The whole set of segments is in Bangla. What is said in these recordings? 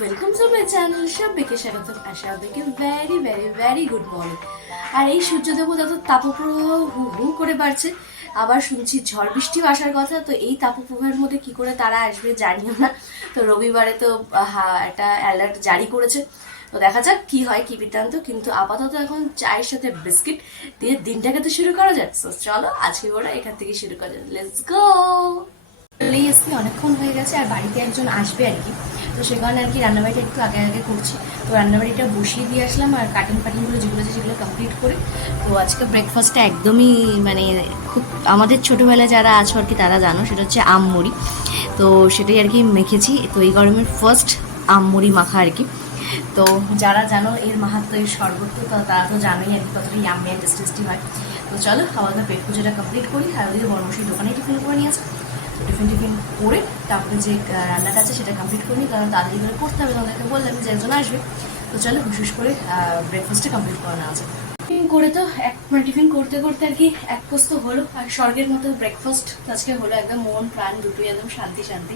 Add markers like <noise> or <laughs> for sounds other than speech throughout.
ওয়েলকাম টু মাই চ্যানেল সবাইকে স্বাগত আর সবাইকে very very very good morning আর এই সূর্য দেবতা তাপপ্রবাহ হু হু করে বাড়ছে। আবার শুনছি ঝড় বৃষ্টিও আসার কথা, তো এই তাপপ্রবাহের মধ্যে কি করে তারা আসবে জানিও না। তো রবিবারে তো একটা অ্যালার্ট জারি করেছে। তো দেখা যাক কি হয়, কি বৃত্তান্ত কিন্তু আপাতত এখন চায়ের সাথে বিস্কিট দিয়ে দিনটাকে তো শুরু করা যাক। চলো আজকে ওরা এখান থেকে শুরু করা যাক। লেটস গো চলেই এসছি অনেকক্ষণ হয়ে গেছে, আর বাড়িতে একজন আসবে আর কি। তো সে কারণে আর কি রান্নাবাড়িটা একটু আগে আগে করছি। তো রান্নাবাড়িটা বসিয়ে দিয়ে আসলাম, আর কাটিং ফাটিংগুলো যেগুলো আছে সেগুলো কমপ্লিট করে। তো আজকে ব্রেকফাস্টটা একদমই মানে খুব আমাদের ছোটোবেলায় যারা আছো আর কি, তারা জানো, সেটা হচ্ছে আম মুড়ি। তো সেটাই আর কি মেখেছি। তো এই গরমের ফার্স্ট আম মুড়ি মাখা আর কি। তো যারা জানো এর মাহাত্ম এর শরবত তো তারা তো জানোই আর কতটা ইয়াম্মি অ্যান্ড টেস্টি হয়। তো চলো আমাদের পেট পুজোটা কমপ্লিট করি, আর ওদিকে বর্মশী দোকানে টিফিন করে নিয়ে আসে তো টিফিন টিফিন করে তারপরে যে রান্নাটা আছে সেটা কমপ্লিট করি কারণ তাড়াতাড়ি করে করতে হবে তোমাদেরকে বললাম যে একজন আসবে। তো চলো হুশুস করে ব্রেকফাস্টটা কমপ্লিট করে নেওয়া যায় করে তো, এক মানে টিফিন করতে করতে আর কি এক পোস্ত হলো, আর স্বর্গের মতো ব্রেকফাস্ট আজকে হলো, একদম মন প্রাণ দুটোই একদম শান্তি শান্তি।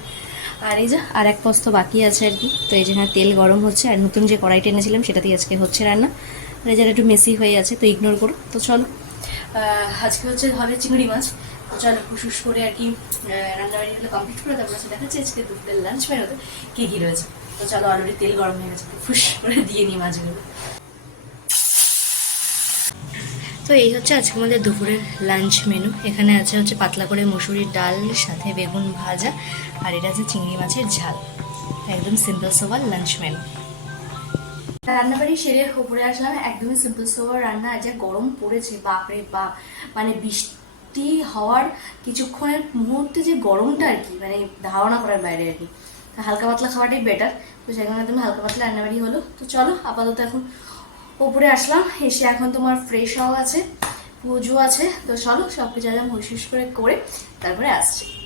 আর এই যে আর এক পোস্ত বাকি আছে আর কি। তো এই যে হ্যাঁ তেল গরম হচ্ছে আর নতুন যে কড়াইটা এনেছিলাম সেটাতেই আজকে হচ্ছে রান্না। আর এই একটু মেসি হয়ে আছে, তো ইগনোর করো। তো চলো। আজকে হচ্ছে হবে চিংড়ি মাছ। তো চলো হুশুস করে আর কি রান্নাবাড়িগুলো কমপ্লিট করে তারপরে সেটা দেখাচ্ছি। আজকে দুপুরের লাঞ্চ মেনুতে কী কী রয়েছে। তো চলো অলরেডি তেল গরম হয়ে গেছে ফুস করে দিয়ে নিই মাছগুলো। তো এই হচ্ছে আজকে আমাদের দুপুরের লাঞ্চ মেনু এখানে আছে হচ্ছে পাতলা করে মুসুরির ডাল, সাথে বেগুন ভাজা, আর এটা আছে চিংড়ি মাছের ঝাল। একদম সিম্পল সোবার লাঞ্চ মেনু রান্নাবাড়ি সেরে উপরে আসলাম, একদমই সিম্পল সোবার রান্না। আজ গরম পড়েছে, বাপরে বাপ। মানে বৃষ্টি হওয়ার কিছুক্ষণের মুহূর্তে যে গরমটা আর কি মানে ধারণা করার বাইরে আর কি। হালকা পাতলা খাওয়াটাই বেটার তো সেখানে একদম হালকা পাতলা রান্নাবাড়ি হলো। তো চলো, আপাতত এখন উপরে আসলাম, এসে এখন তোমার ফ্রেশ হওয়া আছে, পুজো আছে, তো চলো সব কিছু একদম হুশ করে করে তারপরে আসছি।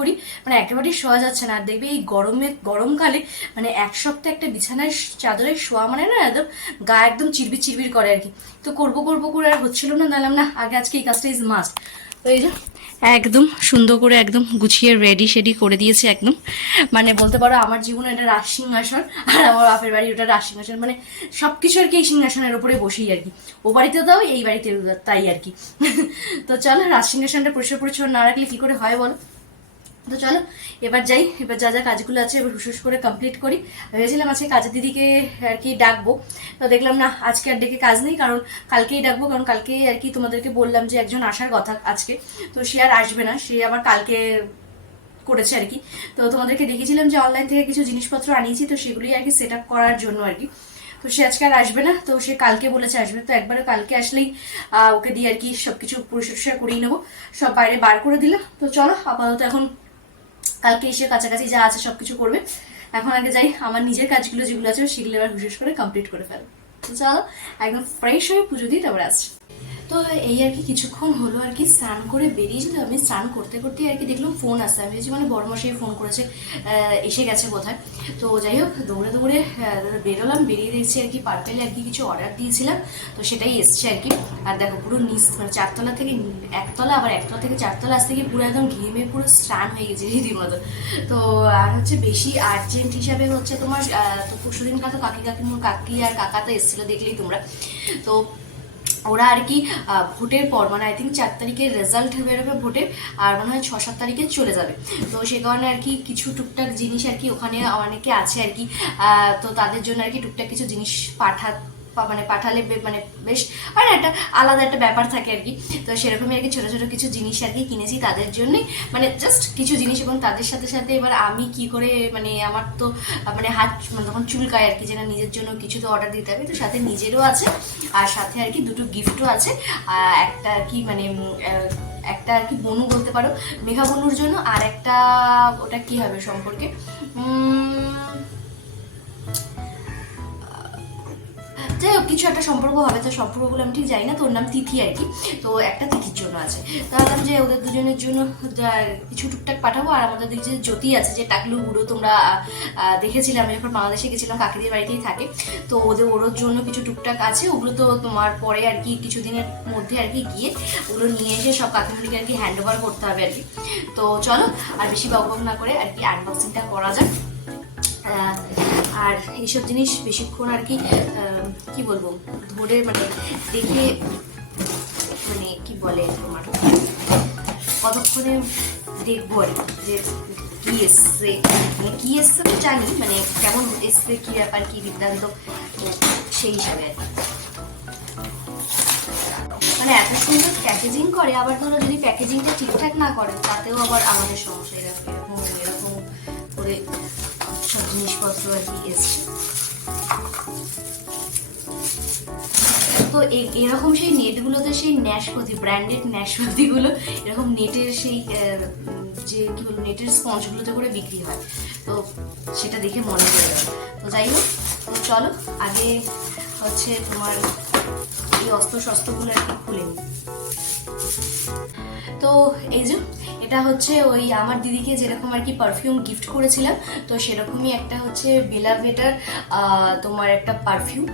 করি মানে একেবারেই শোয়া যাচ্ছে না। আর দেখবে এই গরমে, গরমকালে মানে এক সপ্তাহ একটা বিছানায় চাদরে শোয়া মানে না একদম গা একদম চিরবির চিরবির করে আর কি। তো করব করব করে আর হচ্ছিল না নালাম না আগে আজকে এই কাজটা ইজ মাস্ট তো এই যে একদম সুন্দর করে একদম গুছিয়ে রেডি শেডি করে দিয়েছে একদম। মানে বলতে পারো আমার জীবনে এটা রাজ সিংহাসন, আর আমার বাপের বাড়ি ওটা রাজ সিংহাসন মানে সব কিছু আর কি এই সিংহাসনের উপরে বসেই আর কি। ও বাড়িতে দাও এই বাড়িতে, তাই আর কি। <laughs> তো চলো রাজ সিংহাসনটা পরিষ্কার পরিচ্ছন্ন না রাখলে কি করে হয় বলো? তো চলো, এবার যাই, এবার যা যা কাজগুলো আছে, এবার হুসুস করে কমপ্লিট করি। ভেবেছিলাম আজকে কাজের দিদিকে আর কি ডাকবো। তো দেখলাম না, আজকে আর ডেকে কাজ নেই, কারণ কালকেই ডাকবো, কারণ কালকে আর কি তোমাদেরকে বললাম যে একজন আসার কথা আজকে। তো সে আর আসবে না, সে আবার কালকে করেছে আর কি। তো তোমাদেরকে দেখেছিলাম যে অনলাইন থেকে কিছু জিনিসপত্র আনিয়েছি, তো সেগুলোই আর কি সেট করার জন্য আর কি। তো সে আজকে আর আসবে না, তো সে কালকে বলেছে আসবে। তো একবারে কালকে আসলেই ওকে দিয়ে আর কি সবকিছু পরিষ্কার করিয়ে নেব। সব বাইরে বার করে দিলাম। তো চলো, আপাতত এখন কালকে এসে কাছাকাছি যা আছে সবকিছু করবে। এখন আগে যাই, আমার নিজের কাজগুলো যেগুলো আছে সেগুলো এবার বিশেষ করে কমপ্লিট করে ফেলো। চলো, একদম ফ্রেশ হয়ে পুজো দিই তারপরে আসছি। তো এই আর কি কিছুক্ষণ হলো আর কি স্নান করে বেরিয়ে বেরিয়েছিল আমি স্নান করতে করতে আর কি দেখলাম ফোন আসছে। আমি ভেবেছি মানে বড় মশাই ফোন করেছে এসে গেছে কোথায় তো যাই হোক, দৌড়ে দৌড়ে বেরোলাম, বেরিয়ে দেখছি আর কি পার্পেলে আর কি কিছু অর্ডার দিয়েছিলাম। তো সেটাই এসছে আর কি। আর দেখো পুরো নিচ মানে চারতলা থেকে একতলা, আবার একতলা থেকে চারতলা আসতে গিয়ে পুরো একদম ঘেমে পুরো স্নান হয়ে গেছে রীতিমতো। তো আর হচ্ছে বেশি আর্জেন্ট হিসাবে হচ্ছে তোমার তো পরশুদিন কাতো কাকি কাকিমুর কাকি আর কাকা তো এসেছিল দেখলেই তোমরা। তো ওরা আর কি ভোটের পর মানে আই থিঙ্ক চার তারিখে রেজাল্ট বেরোবে ভোটের আর মনে হয় ছ সাত তারিখে চলে যাবে। তো সে কারণে আর কি কিছু টুকটাক জিনিস আর কি ওখানে অনেকে আছে আর কি তো তাদের জন্য আর কি টুকটাক কিছু জিনিস পাঠা মানে পাঠালে মানে বেশ হয় না একটা আলাদা একটা ব্যাপার থাকে আর কি। তো সেরকমই আর কি ছোটো ছোটো কিছু জিনিস আর কি কিনেছি তাদের জন্যই। মানে জাস্ট কিছু জিনিস এবং তাদের সাথে সাথে এবার আমি কি করে মানে আমার তো মানে হাত মানে তখন চুলকায় আর কি যেটা নিজের জন্য কিছু তো অর্ডার দিতে হবে। তো সাথে নিজেরও আছে, আর সাথে আর কি দুটো গিফটও আছে। একটা আর কি মানে একটা আর কি বনু বলতে পারো, মেঘা বনুর জন্য, আর একটা, ওটা কি হবে সম্পর্কে? যাই হোক কিছু একটা সম্পর্ক হবে তো সম্পর্কগুলো আমি ঠিক জানি না তো ওর নাম তিথি আর কি। তো একটা তিথির জন্য আছে। তো ভাবলাম যে ওদের দুজনের জন্য কিছু টুকটাক পাঠাবো আর আমাদের দিকে যে জ্যোতি আছে যে টাকলু বুড়ো তোমরা আহ, দেখেছিলে আমি যখন বাংলাদেশে গেছিলাম কাকিদের বাড়িতেই থাকে। তো ওদের ওর জন্য কিছু টুকটাক আছে ওগুলো তো তোমার পরে আর কি কিছুদিনের মধ্যে আর কি গিয়ে ওগুলো নিয়ে এসে সব কাকিগুলিকে আর কি হ্যান্ড ওভার করতে হবে আর কি। তো চলো আর বেশি বকবক না করে আর কি আনবক্সিংটা করা যাক। এইসব জিনিস বেশিক্ষণ আর কি কি বলব, ধরে মানে দেখে মানে কি বলে তোমার, কতক্ষণে দেখব আর যে কি এসছে মানে কি এসছে তো জানি মানে কেমন এসছে, কি ব্যাপার, কি বৃত্তান্ত সেই হিসাবে আর মানে এত সুন্দর প্যাকেজিং করে, আবার ধরো যদি প্যাকেজিংটা ঠিকঠাক না করে, তাতেও আবার আমাদের সমস্যা এরকম এরকম করে সব জিনিসপত্র আর কি এসছে। তো এরকম সেই নেটগুলোতে সেই ন্যাশপতি ব্র্যান্ডেড ন্যাশপতিগুলো, এরকম নেটের সেই যে কি বলব, নেটের স্পঞ্জগুলোতে করে বিক্রি হয়। তো সেটা দেখে মনে পড়ে তো যাই হোক, তো চলো, আগে হচ্ছে তোমার এই অস্ত্র শস্ত্রগুলো আর কি খুলে তো এই যে, এটা হচ্ছে ওই আমার দিদিকে যেরকম আর কি পারফিউম গিফট করেছিলাম, তো সেরকমই একটা হচ্ছে বেলা ভেটার তোমার একটা পারফিউম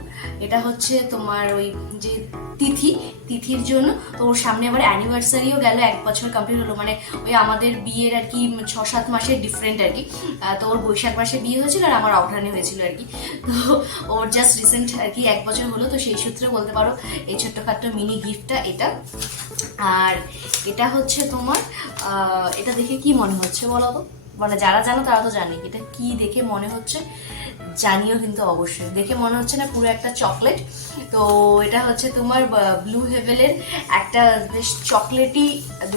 এটা হচ্ছে তোমার ওই যে তিথি, তিথির জন্য। তো ওর সামনে আবার অ্যানিভার্সারিও গেল, এক বছর কমপ্লিট হলো। মানে ওই আমাদের বিয়ের আর কি ছ সাত মাসের ডিফারেন্ট আর কি। তো ওর বৈশাখ মাসে বিয়ে হয়েছিল আর আমার অঘ্রাণে হয়েছিল আর কি। তো ওর জাস্ট রিসেন্ট আর কি এক বছর হলো, তো সেই সূত্রে বলতে পারো, এই ছোট্টখাট্ট মিনি গিফটটা এটা। আর এটা হচ্ছে তোমার এটা দেখে কি মনে হচ্ছে বলো তো? মানে যারা জানো তারা তো জানে, এটা কি দেখে মনে হচ্ছে জানিও কিন্তু অবশ্যই। দেখে মনে হচ্ছে না পুরো একটা চকলেট তো এটা হচ্ছে তোমার ব্লু হেভেলের একটা বেশ চকলেটি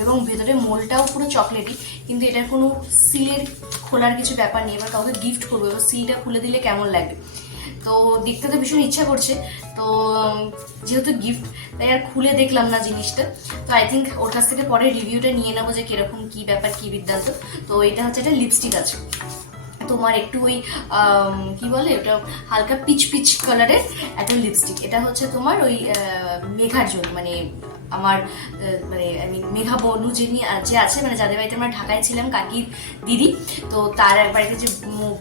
এবং ভেতরে মোলটাও পুরো চকলেটি কিন্তু এটার কোনো সিলের খোলার কিছু ব্যাপার নেই। এবার কাউকে গিফট করব, এবার সিলটা খুলে দিলে কেমন লাগবে? তো দেখতে তো ভীষণ ইচ্ছা করছে। তো যেহেতু গিফট তাই আর খুলে দেখলাম না জিনিসটা। তো আই থিঙ্ক ওর কাছ থেকে পরে রিভিউটা নিয়ে নেব যে কীরকম কি ব্যাপার, কি বৃত্তান্ত তো এটা হচ্ছে একটা লিপস্টিক আছে। তোমার একটু ওই কি বলে ওটা? হালকা পিচ পিচ কালারের একটা লিপস্টিক এটা হচ্ছে তোমার ওই মেঘার জন্য মানে আমার মানে আমি মেঘা বনু যিনি যে আছে মানে যাদের বাড়িতে আমরা ঢাকায় ছিলাম, কাকির দিদি, তো তার এক বাড়িতে যে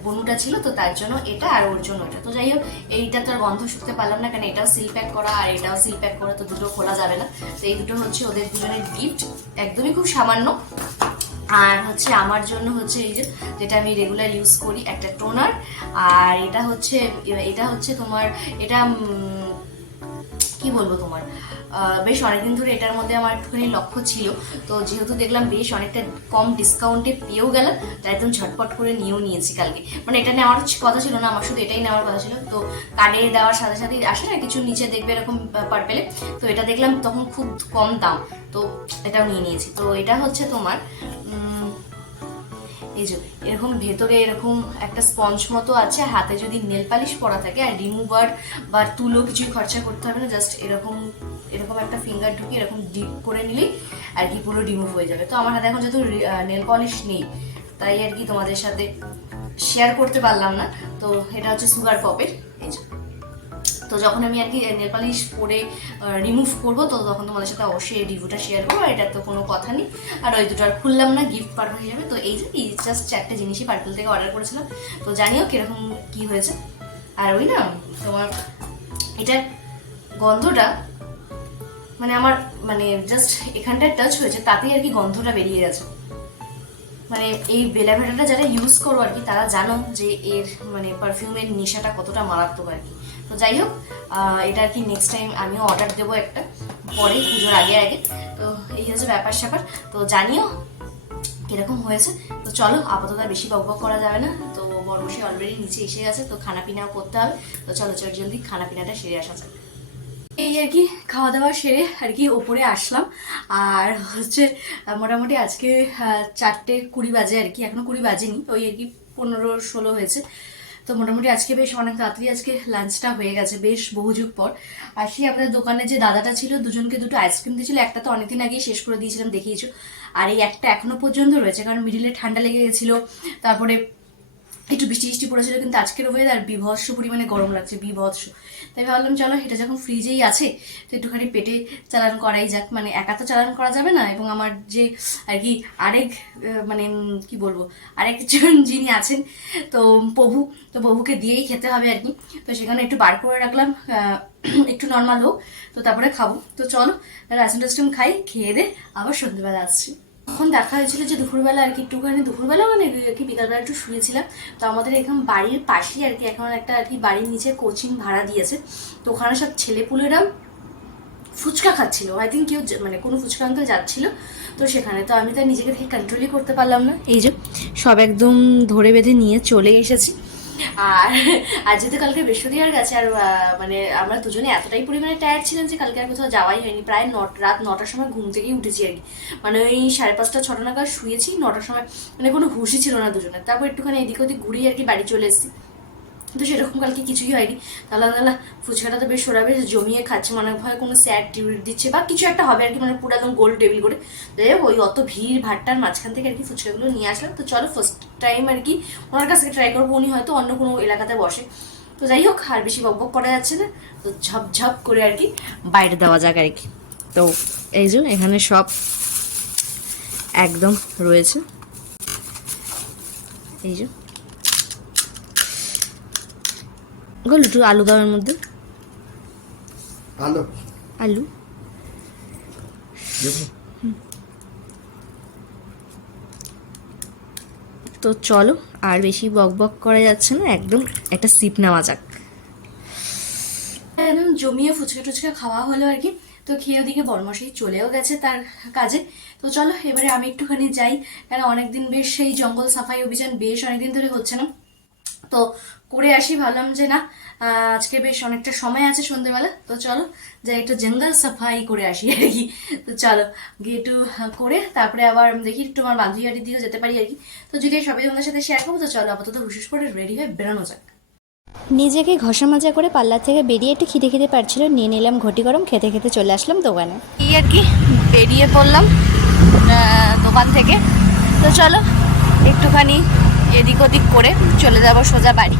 বনুটা ছিল, তো তার জন্য এটা আর ওর জন্য এটা তো যাই হোক, এইটা তো আর গন্ধ শুকতে পারলাম না কারণ এটাও সিল প্যাক করা, আর এটাও সিল প্যাক করা, তো দুটো খোলা যাবে না। তো এই দুটো হচ্ছে ওদের দুজনের গিফট একদমই খুব সামান্য। আর হচ্ছে আমার জন্য হচ্ছে এই যে, যেটা আমি রেগুলার ইউজ করি, একটা টোনার আর এটা হচ্ছে এটা হচ্ছে তোমার, এটা কি বলব তোমার? বেশ অনেকদিন ধরে এটার মধ্যে আমার একটুখানি লক্ষ্য ছিল। তো যেহেতু দেখলাম বেশ অনেকটা কম ডিসকাউন্টে পেয়েও গেলাম, তাই একদম ঝটপট করে নিয়েও নিয়েছি কালকে। মানে এটা নেওয়ার কথা ছিল না, আমার শুধু এটাই নেওয়ার কথা ছিল। তো কার্ডে দেওয়ার সাথে সাথে আসে না, কিছু নিচে দেখবে এরকম পার্পেলে তো এটা দেখলাম তখন খুব কম দাম, তো এটাও নিয়ে নিয়েছি। তো এটা হচ্ছে তোমার এই যে এরকম ভেতরে এরকম একটা স্পঞ্জ মতো আছে, হাতে যদি নেল পালিশ পরা থাকে, আর রিমুভার বা তুলো কিছুই খরচা করতে হবে না জাস্ট এরকম এরকম একটা ফিঙ্গার ঢুকিয়ে এরকম ডিপ করে নিলেই আর কি পুরো রিমুভ হয়ে যাবে। তো আমার হাতে এখন যেহেতু নেল পলিশ নেই, তাই আর কি তোমাদের সাথে শেয়ার করতে পারলাম না। তো এটা হচ্ছে সুগার পপের এই তো যখন আমি আর কি নেল পালিশ পরে রিমুভ করব, তো তখন তোমাদের সাথে অবশ্যই রিভিউটা শেয়ার করব, আর এটার তো কোনো কথা নেই। আর ওই দুটো আর খুললাম না গিফট পারপাস হিসাবে তো এই যে, এই জাস্ট চারটে জিনিসই পার্পল থেকে অর্ডার করেছিলাম। তো জানিও কীরকম কী হয়েছে। আর ওই না, তোমার এটার গন্ধটা মানে আমার মানে জাস্ট এখানটায় টাচ হয়েছে, তাতেই আর কি গন্ধটা বেরিয়ে গেছে। মানে এই বেলাভেটাটা যারা ইউজ করো আর কি, তারা জানো যে এর মানে পারফিউমের নেশাটা কতটা মারাত্মক আর কি। তো যাই হোক এটা আর কি নেক্সট টাইম আমিও অর্ডার দেবো একটা, পরে, পুজোর আগে আগে। তো এই হচ্ছে ব্যাপার স্যাপার। তো জানিও কীরকম হয়েছে। তো চলো, আপাতত বেশি বকবক করা যাবে না। তো বড়বসে অলরেডি নিচে এসে গেছে, তো খানা পিনাও করতে হবে। তো চলো, চল, জলদি খানা পিনাটা সেরে আসা যাক। এই আর কি খাওয়া দাওয়া সেরে আর কি ওপরে আসলাম। আর হচ্ছে, মোটামুটি আজকে চারটে কুড়ি বাজে আর কি, এখনও কুড়ি বাজেনি, ওই আর কি পনেরো ষোলো হয়েছে। তো মোটামুটি আজকে বেশ অনেক তাড়াতাড়ি আজকে লাঞ্চটা হয়ে গেছে, বেশ বহু যুগ পর আসি আপনাদের দোকানে যে দাদাটা ছিল, দুজনকে দুটো আইসক্রিম দিয়েছিল, একটা তো অনেকদিন আগেই শেষ করে দিয়েছিলাম, দেখিয়েছো। আর এই একটা এখনও পর্যন্ত রয়েছে, কারণ মিডিলে ঠান্ডা লেগে গেছিল, তারপরে একটু বৃষ্টি বৃষ্টি পড়েছিল, কিন্তু আজকের ওয়েদার বিভৎস পরিমাণে গরম লাগছে, বিভৎস। তাই ভাবলাম, চলো এটা যখন ফ্রিজেই আছে, তো একটুখানি পেটে চালান করাই যাক। মানে একা তো চালান করা যাবে না, এবং আমার যে আর কি আরেক মানে কি বলব, আরেকজন যিনি আছেন, তো প্রভু, তো প্রভুকে দিয়েই খেতে হবে আর কি। তো সেখানে একটু বার করে রাখলাম একটু নর্মাল হোক, তো তারপরে খাব। তো চলো রাসন টাসন খাই, খেয়ে দে, আবার সন্ধ্যেবেলা আসছি। তখন দেখা হয়েছিল যে দুপুরবেলা আর কি একটুখানি, দুপুরবেলা মানে আর কি বিকালবেলা একটু শুয়েছিলাম। তো আমাদের এখন বাড়ির পাশেই আর কি এখন একটা আর কি বাড়ির নিচে কোচিং ভাড়া দিয়েছে। তো ওখানে সব ছেলেপুলেরা ফুচকা খাচ্ছিল। আই থিঙ্ক কেউ মানে কোনো ফুচকা আঙ্কেল যাচ্ছিল। তো সেখানে তো আমি তো নিজেকে থেকে কন্ট্রোলই করতে পারলাম না। এই যে সব একদম ধরে বেঁধে নিয়ে চলে এসেছি। আর আর যেহেতু কালকে বৃহস্পতিবার গেছে, আর মানে আমরা দুজনে এতটাই পরিমাণে টায়ার্ড ছিলেন যে কালকে আর কোথাও যাওয়াই হয়নি। প্রায় নট, রাত নটার সময় ঘুম থেকেই উঠেছি আর কি। মানে ওই সাড়ে পাঁচটা, ছটা নাগাদ শুয়েছি, নটার সময় মানে কোনো হুশই ছিল না দুজনে তারপর একটুখানি এদিক ওদিক ঘুরিয়ে আর কি বাড়ি চলে এসেছি। তো সেরকম কালকে কিছুই হয়নি। তাহলে তাহলে ফুচকাটা তো বেশ ওরা বেশ জমিয়ে খাচ্ছে, মনে হয় কোনো স্যাড টিউরিট দিচ্ছে বা কিছু একটা হবে আর কি মানে পুরো একদম গোল টেবিল করে। যাই ওই অত ভিড় ভাট্টার মাঝখান থেকে আর কি ফুচকাগুলো নিয়ে আসলাম। তো চলো ফার্স্ট টাইম আর কি ওনার কাছ থেকে ট্রাই করব, উনি হয়তো অন্য কোনো এলাকাতে বসে। তো যাই হোক, আর বেশি বক বক করা যাচ্ছে না। তো ঝপ ঝপ করে আর কি বাইরে দেওয়া যাক আর কি। তো এই যে এখানে সব একদম রয়েছে। এই যে একটু আলু দেওয়ার মধ্যে। ভালো আলু। তো চলো আর বেশি বক বক করা যাচ্ছে না একদম একটা সিপ নেওয়া যাক। একদম জমিয়ে ফুচকা টুচকা খাওয়া হলো আর কি। তো খেয়ে ওদিকে বরমশাই চলেও গেছে তার কাজে। তো চলো এবারে আমি একটুখানি যাই কারণ অনেকদিন বেশ সেই জঙ্গল সাফাই অভিযান বেশ অনেকদিন ধরে হচ্ছে না। তো করে আসি ভাবলাম যে না আজকে বেশ অনেকটা সময় আছে সন্ধ্যেবেলা তো চলো যাই একটু জঙ্গল সাফাই করে আসি আর কি। তো চলো গিয়ে একটু করে তারপরে আবার দেখি একটু আমার বান্ধবী বাড়ির দিকেও যেতে পারি আর কি। তো যদি সবই তোমাদের সাথে শেয়ার করব তো চলো আপাতত হুশুস করে রেডি হয়ে বেরোনো যাক। নিজেকে ঘষা মাজা করে পার্লার থেকে বেরিয়ে একটু খিদে খেতে পারছিল নিয়ে নিলাম ঘটি গরম খেতে খেতে চলে আসলাম দোকানে। এই আর কি বেরিয়ে পড়লাম দোকান থেকে। তো চলো একটুখানি এদিক ওদিক করে চলে যাব সোজা বাড়ি।